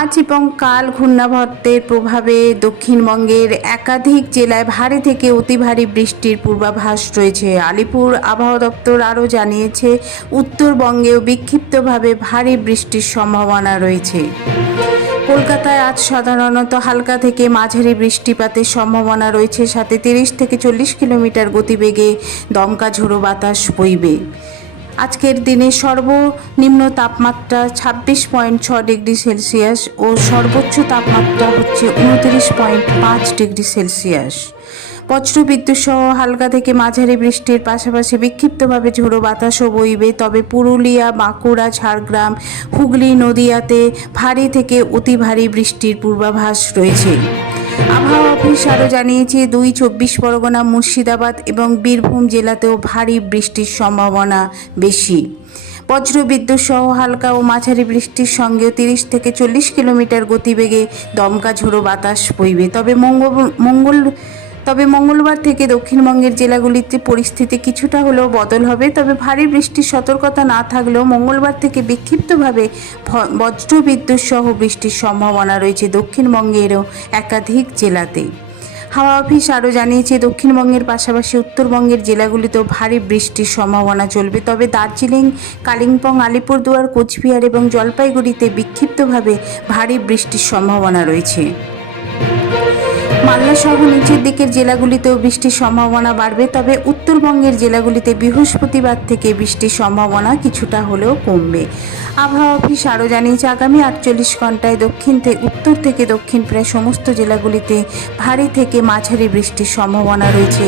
আজ এবং কাল ঘূর্ণাবর্তের প্রভাবে দক্ষিণবঙ্গের একাধিক জেলায় ভারী থেকে অতি ভারী বৃষ্টির পূর্বাভাস রয়েছে। আলিপুর আবহাওয়া দপ্তর আরও জানিয়েছে, উত্তরবঙ্গেও বিক্ষিপ্তভাবে ভারী বৃষ্টির সম্ভাবনা রয়েছে। কলকাতায় আজ সাধারণত হালকা থেকে মাঝারি বৃষ্টিপাতের সম্ভাবনা রয়েছে, সাথে তিরিশ থেকে চল্লিশ কিলোমিটার গতিবেগে দমকা ঝোড়ো বাতাস বইবে। আজকের দিনে সর্বনিম্ন তাপমাত্রা ছাব্বিশ পয়েন্ট ছ ডিগ্রি সেলসিয়াস ও সর্বোচ্চ তাপমাত্রা হচ্ছে উনত্রিশ পয়েন্ট পাঁচ ডিগ্রি সেলসিয়াস। বজ্রবিদ্যুৎ সহ হালকা থেকে মাঝারি বৃষ্টির পাশাপাশি বিক্ষিপ্তভাবে ঝোড়ো বাতাসও বইবে, তবে পুরুলিয়া, বাঁকুড়া, ঝাড়গ্রাম, হুগলি নদিয়াতে ভারী থেকে অতি ভারী বৃষ্টির পূর্বাভাস রয়েছে। আবহাওয়া অফিস আরও জানিয়েছে, দুই চব্বিশ পরগনা, মুর্শিদাবাদ এবং বীরভূম জেলাতেও ভারী বৃষ্টির সম্ভাবনা বেশি। বজ্রবিদ্যুৎ সহ হালকা ও মাঝারি বৃষ্টির সঙ্গেও তিরিশ থেকে চল্লিশ কিলোমিটার গতিবেগে দমকা ঝোড়ো বাতাস বইবে। তবে মঙ্গল মঙ্গল তবে মঙ্গলবার থেকে দক্ষিণবঙ্গের জেলাগুলিতে পরিস্থিতি কিছুটা হলেও বদল হবে। তবে ভারী বৃষ্টির সতর্কতা না থাকলেও মঙ্গলবার থেকে বিক্ষিপ্তভাবে বজ্রবিদ্যুৎ সহ বৃষ্টির সম্ভাবনা রয়েছে দক্ষিণবঙ্গেরও একাধিক জেলাতে হাওয়া অফিস আরও জানিয়েছে, দক্ষিণবঙ্গের পাশাপাশি উত্তরবঙ্গের জেলাগুলিতেও ভারী বৃষ্টির সম্ভাবনা চলবে। তবে দার্জিলিং, কালিম্পং, আলিপুরদুয়ার, কোচবিহার এবং জলপাইগুড়িতে বিক্ষিপ্তভাবে ভারী বৃষ্টির সম্ভাবনা রয়েছে। মালদা সহ নিচের দিকের জেলাগুলিতেও বৃষ্টির সম্ভাবনা বাড়বে, তবে উত্তরবঙ্গের জেলাগুলিতে বৃহস্পতিবার থেকে বৃষ্টির সম্ভাবনা কিছুটা হলেও কমবে। আবহাওয়া অফিস আরও জানিয়েছে, আগামী আটচল্লিশ ঘন্টায় দক্ষিণ থেকে উত্তর থেকে দক্ষিণ প্রায় সমস্ত জেলাগুলিতে ভারী থেকে মাঝারি বৃষ্টির সম্ভাবনা রয়েছে।